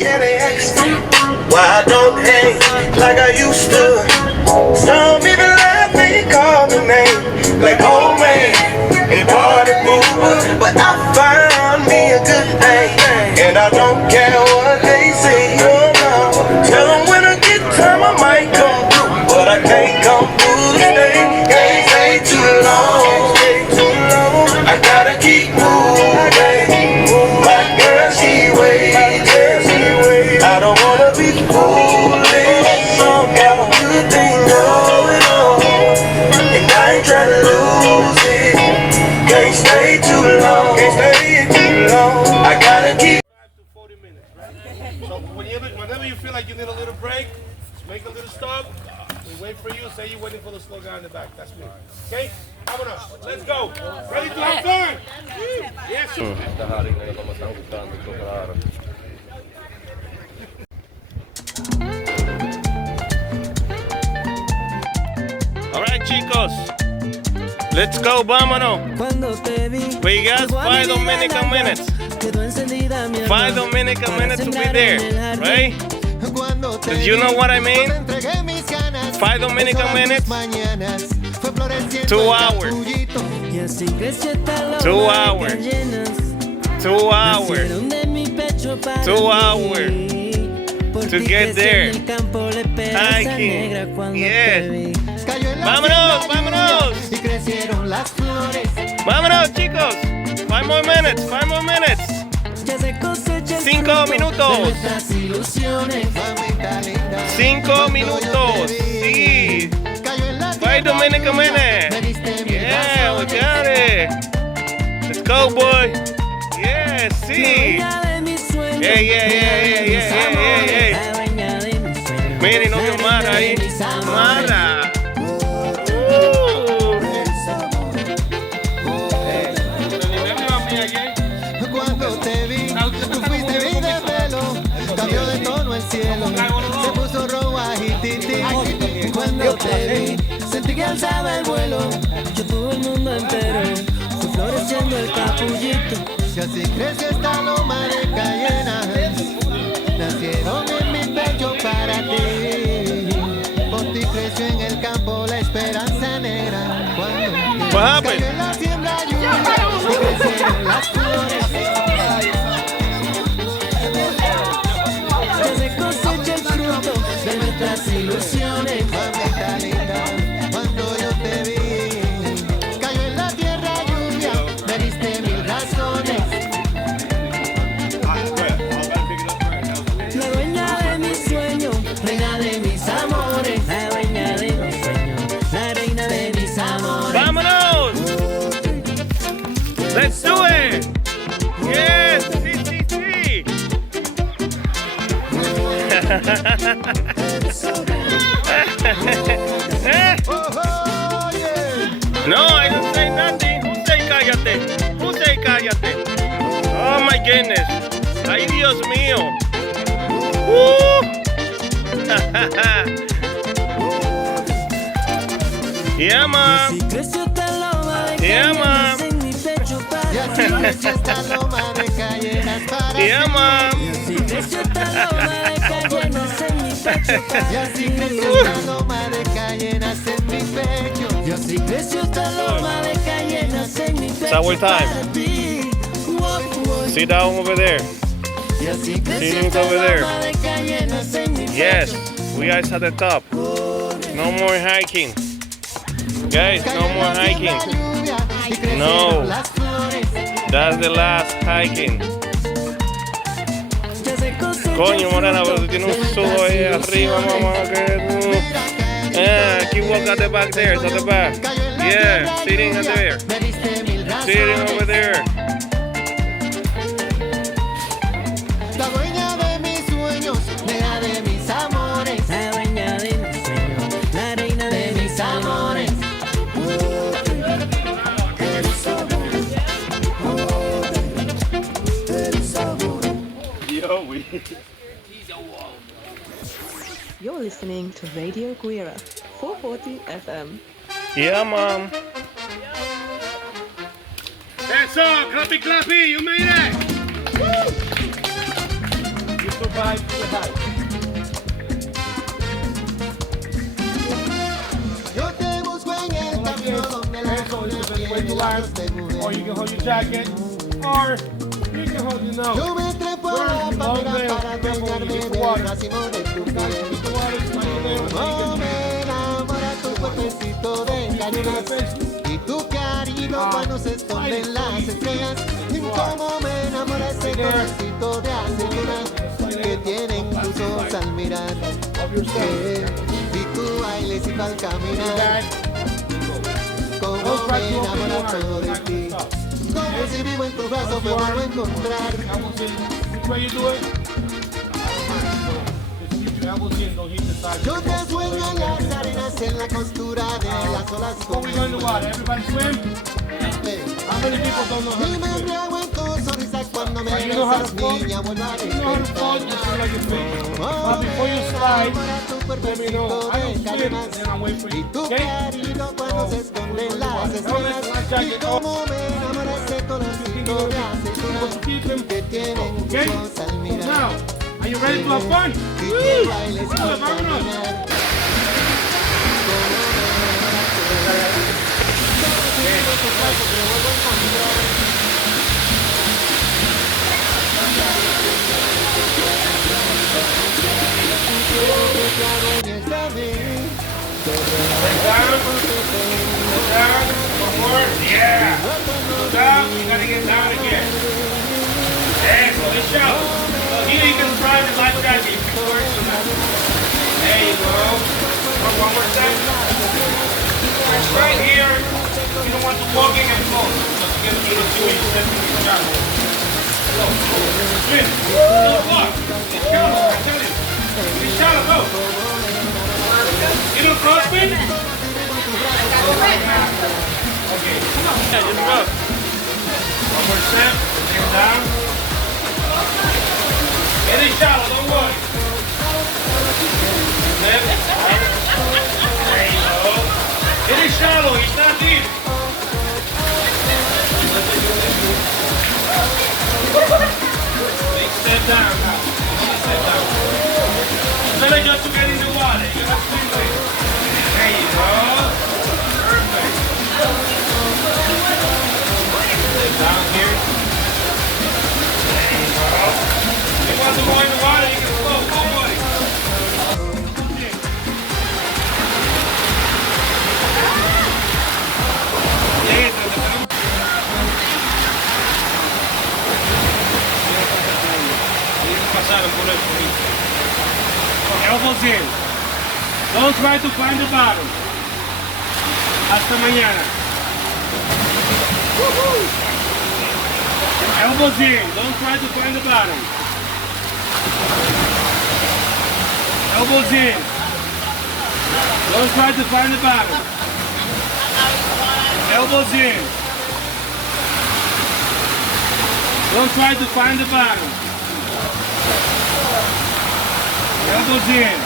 Yeah, they ask me why I don't hang like I used to. Some even laugh and call me name like old man and party boomer. But I found me a good thing, and I don't care what they say. Oh no, tell them when I get time I might come through, but I can't come through the day. Can't stay too long. I gotta keep moving. My girl, she waiting. I don't wanna be foolish. Got a good thing going on, and I ain't trying to lose it. Can't stay too long. I gotta keep. 5 to 40 minutes, right? So whenever you feel like you need a little break, just make a little stop. We wait for you. Say you're waiting for the slow guy in the back. That's me. Okay? Vámonos. Let's go. Ready to have fun? Yes, sir. All right, chicos. Let's go, vámonos. We got 5 Dominican minutes. 5 Dominican minutes to be there, right? Do you know what I mean? 5 Dominican minutes. 2 hours. 2 hours. 2 hours. 2 hours to get there. Hiking. Yes. Vámonos, vámonos. Vámonos, chicos. 5 more minutes. 5 more minutes. 5 minutos. 5 minutos. Sí. 5 Dominican minutes. Yeah, we got it. Let's go, boy. Yeah, sí. Yeah. Miren, no vio Mara ahí. Mara. Cuando te vi, tú fuiste vi de pelo, cambió de tono el cielo, se puso rojo agititi. Cuando te vi, sentí que alzaba el vuelo, yo todo el mundo entero, fue floreciendo el capullito. Y así creció esta loma de Cayena, nacieron en mi pecho para ti. Por ti creció en el campo la esperanza negra. Cuando cayó en la siembra lluvia y crecieron las flores. Ya se cosecha el fruto de nuestras ilusiones. Mamita linda, cuando yo te vi, cayó en la tierra lluvia, me diste 1000 razones. La dueña de mis sueños, reina de mis amores. La dueña de mis sueños, la reina de mis amores. ¡Vámonos! Let's do it! Yes! Sí. No, I don't say nothing. Who say cállate? Who say cállate? Oh my goodness. Ay, Dios mío. Yeah, mom. Yeah, mom. Yeah, mom. It's our time. Sit down over there. Sitting over there. Yes, we guys at the top. No more hiking. Guys, no more hiking. No. That's the last hiking. Coño, Morena, pero tú tienes un subo ahí arriba, mamá. Keep walking at the back there. It's at the back. Yeah, sitting at there. Sitting over there. La dueña de mis sueños, reina de mis amores. La dueña de mis sueños, la reina de mis amores. You're listening to Radio Guira, 440 FM. Yeah, mom. That's all. Clappy, clappy. You made it. go behind the back. Yo te busco en el camino donde la Eso is luna the best way to tiene land. labios de mujer. Or you can hold your jacket. Or you can hold your nose. Yo me trepo a la palmera para adueñarme del racimo de tu piel. Oh, me enamora tu cuerpecito de cañonas. Y tu cariño cuando se esconden las estrellas. Como me enamora ese colorcito de aceituna que tienen tus ojos al mirar. Y tu bailes y al caminar. Como me enamora todo de ti. Como si vivo en tus brazos me vuelvo a encontrar. Yo te sueño en las arenas, en la costura de las olas Before we go in the water, everybody swim. How many people don't know how Y to me swim? embriago en tu sonrisa cuando me You know how to besas, fall? niña, vuelvo a You know how to fall, you despertar. swim like a fish. Oh, But before you slide, tu let me cuerpecito know. I de don't swim, cadenas. then I'll wait for Y you. tu Okay? cariño cuando se esconden las estrellas. Y como me enamora ese colorcito de aceituna que tienen Okay? tus ojos al mirar. Now, are you ready to have fun? Y Woo! tu bailes y Vamos, al vámonos. caminar. Down. Down. One more. Yeah. Down. You gotta get down again. Excellent. It's shallow. So here you can try the life jacket. You can work some that. There you go. One more time. Right here. You don't want to walking and flow. Just get to the 2 inches and you can jump. Go. Swim. Don't walk. It's shallow. I tell you. It's shallow. Go. You know crossfit? Okay, come on. Yeah, just go. One more step. Bring it down. It is shallow, don't worry. Step. There you go. It is shallow, it's not deep. Big step down now. Step down. It's not just to get in the water. You have to swim with it. There you go. Perfect. Down here. There you go. If you want to go in the water, you can float. Go, buddy. Pasaron por el poquito. Elbows in. Don't try to find the bottom. Hasta mañana. Elbows in. Don't try to find the bottom. Elbows in. Don't try to find the bottom. Elbows in. Don't try to find the bottom. Elbows in.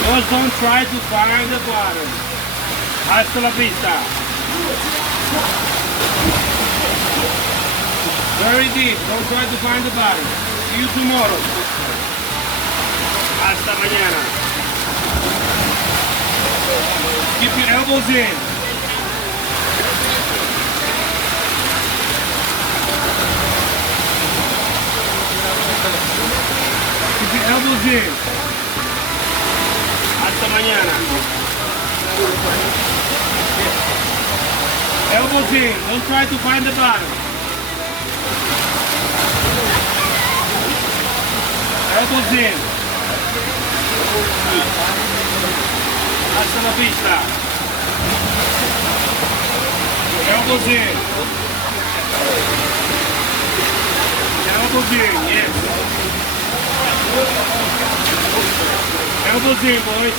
Just don't try to find the bottom. Hasta la vista. Very deep. Don't try to find the bottom. See you tomorrow. Hasta mañana. Keep your elbows in. Keep your elbows in. Hasta mañana. Elbows in. Don't try to find the bottom. Elbows in. Hasta la vista. Elbows in. Elbows in, yes. Elbows in, boys.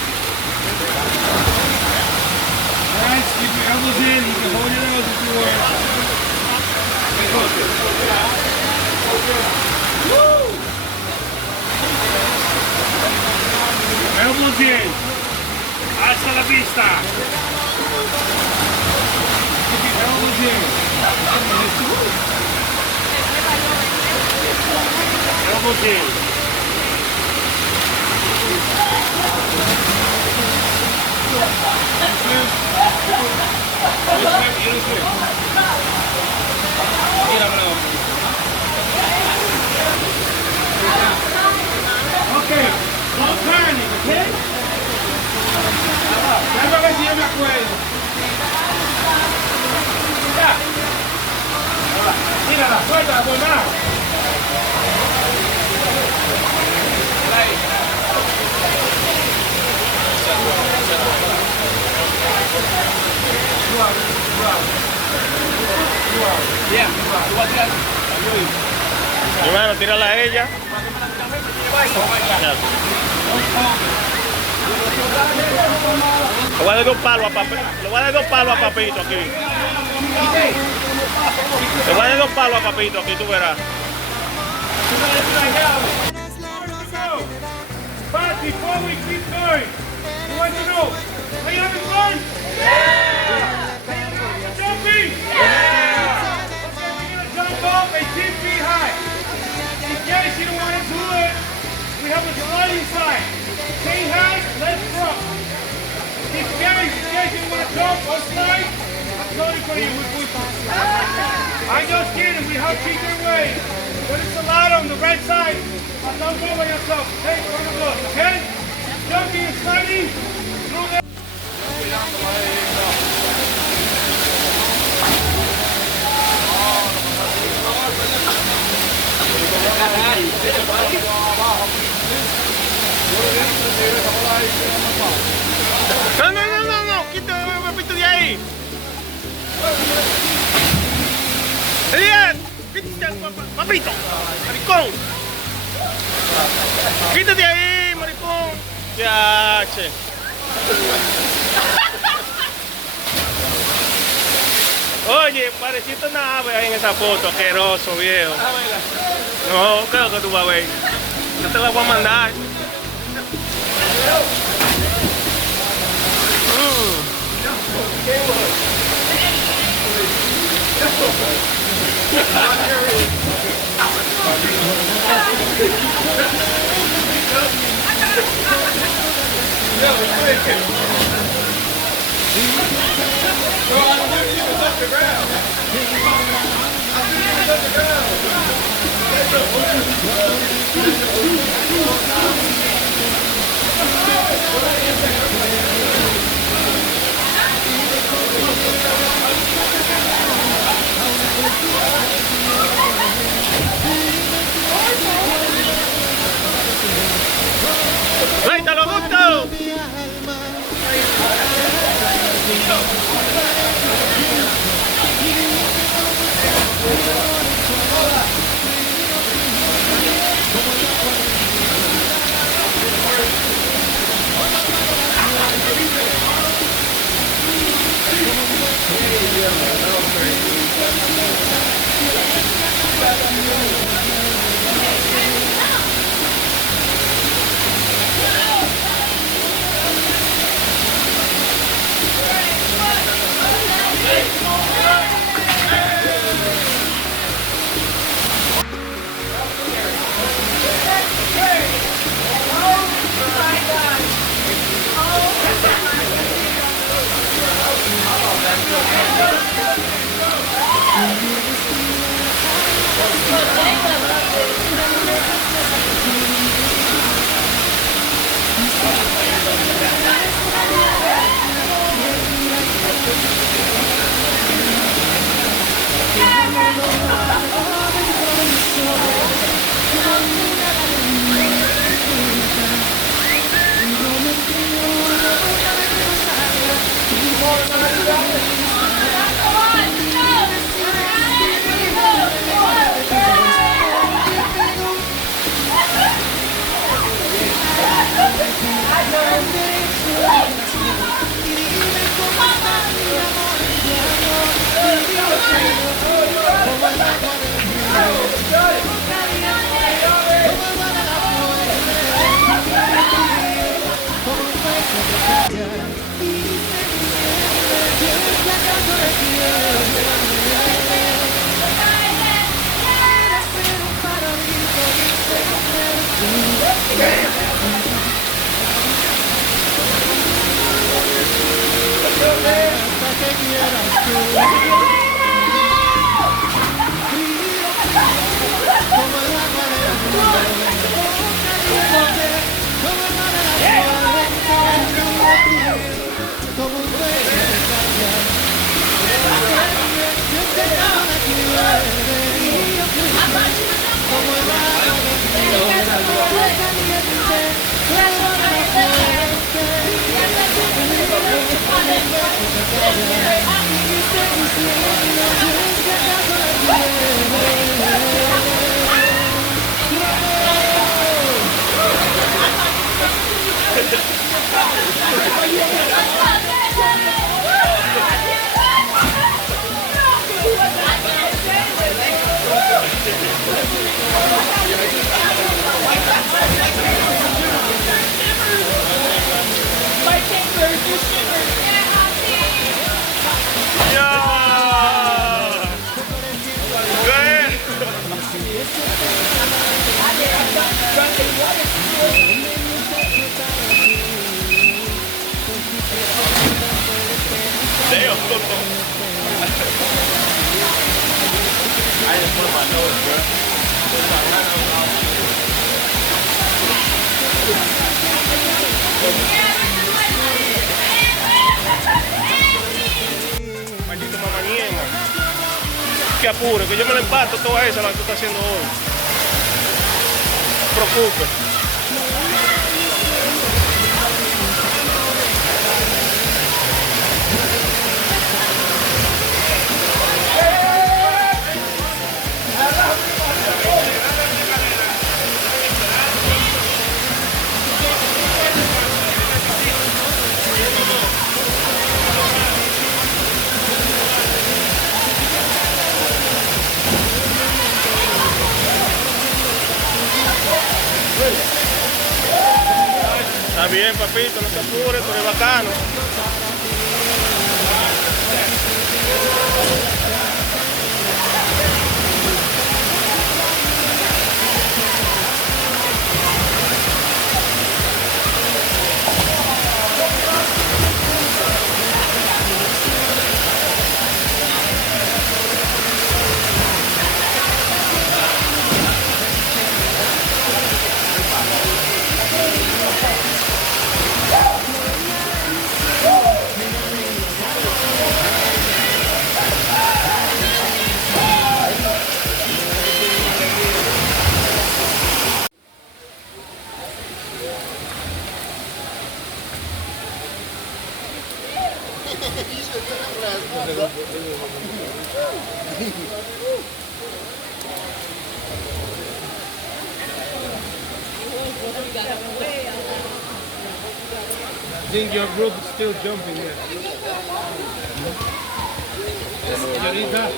Guys, keep your elbows in. You can hold your nose if you want. Woo! Elbows in. Hasta la vista. Keep your elbows in. un poquito. Okay, no panic, okay? Déjame ver si yo me acuerdo. Ya. Mírala, suéltala, por nada. Bueno, tírala a ella. Le voy a dar 2 palos a Papito. Le voy a dar 2 palos a Papito aquí. Le voy a dar 2 palos a Papito aquí, tú verás. But before we keep going, I want to know, are you having fun? Yeah! Jumping? Yeah! Okay, we're going to jump off 18 feet high. In case you don't want to do it, we have a sliding slide. Same height, less drop. In case you want to jump or slide, I'm sorry for you, we push you. I'm just kidding, we have cheaper way. There is a lot on the right side, but don't go by yourself. Okay, one of those, okay? Jumping and sliding through the... No, quita Papito de ahí. Elian, Papito, maricón. Quítate ahí, maricón. Ya, che. Oye, pareciste una ave ahí en esa foto, asqueroso, viejo. No, creo que tú vas a ver. Yo te la voy a mandar. ¡Suéltalo, Gusto! Como el agua del mundo, caliente, como el mar de la corriente, como un sueño que cambia. Siente como la quiere, como el agua del mundo, caliente, como el mar de la corriente, Damn. I just put my nose, bro. Maldito mamaniema. Que apure, que yo me lo empato toda esa la que tú estás haciendo hoy. No te preocupes. Está bien, papito, no te apures, tú eres bacano. I think your group is still jumping here. Señorita.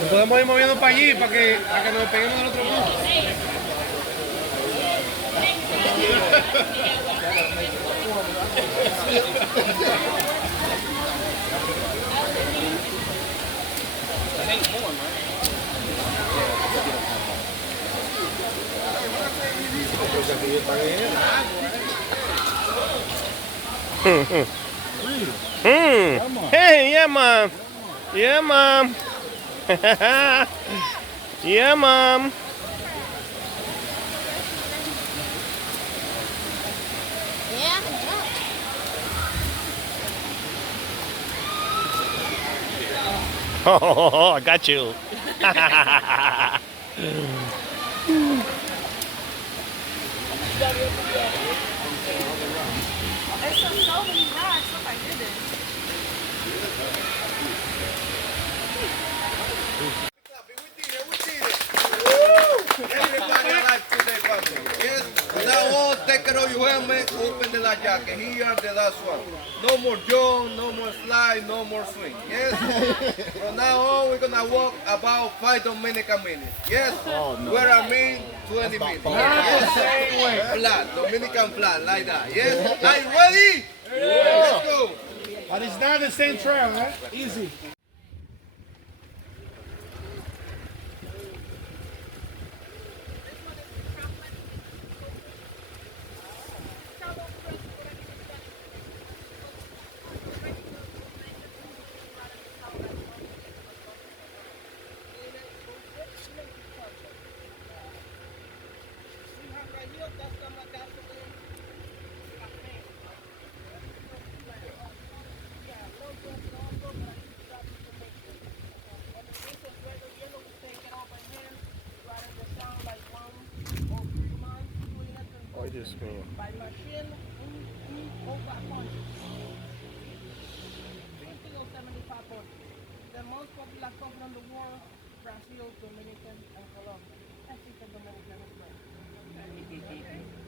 Nos podemos ir moviendo para allí para que nos peguemos del otro grupo. Hey, yeah, mom. Yeah, mom. Yeah, mom. Oh, I got you. There's so many rocks. Look, I did it. Everybody like to say something. Yes? Now all take care of your helmet, open the life jacket. Here the last one. No more jump, no more slide, no more swing. Yes? From now on we're gonna walk about 5 Dominican minutes. Yes? Oh, no. Where I mean 20 minutes. Yes? Flat, Dominican flat, like that. Yes? Are you ready? Yeah. Let's go. But it's not the same trail, huh? Easy. disco. By machine, over 100. 50 or 75 pounds. The most popular country in the world, Brazil, Dominican, and Colombia. Mexican, Dominican as well.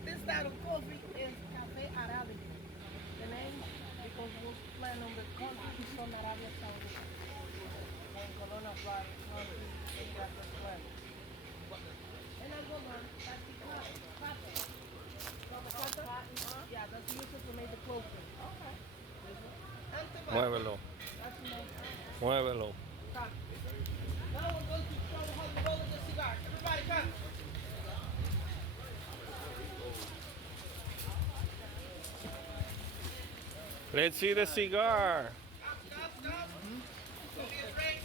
This style of coffee is Café Arabica. The name because it was planted on the country from Arabia Saudi. And Colonna Florida, they got this plant. And algodón, that's the cotton. Yeah, that's used to make the clothing. Okay. Muévelo, That's the name. muévelo. Cotton. Now we're going to show how to roll the cigar. Everybody come. Let's see the cigar. Stop. Don't be afraid.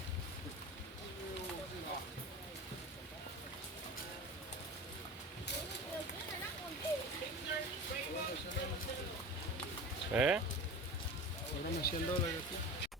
¿Eh? Mírame $100 aquí.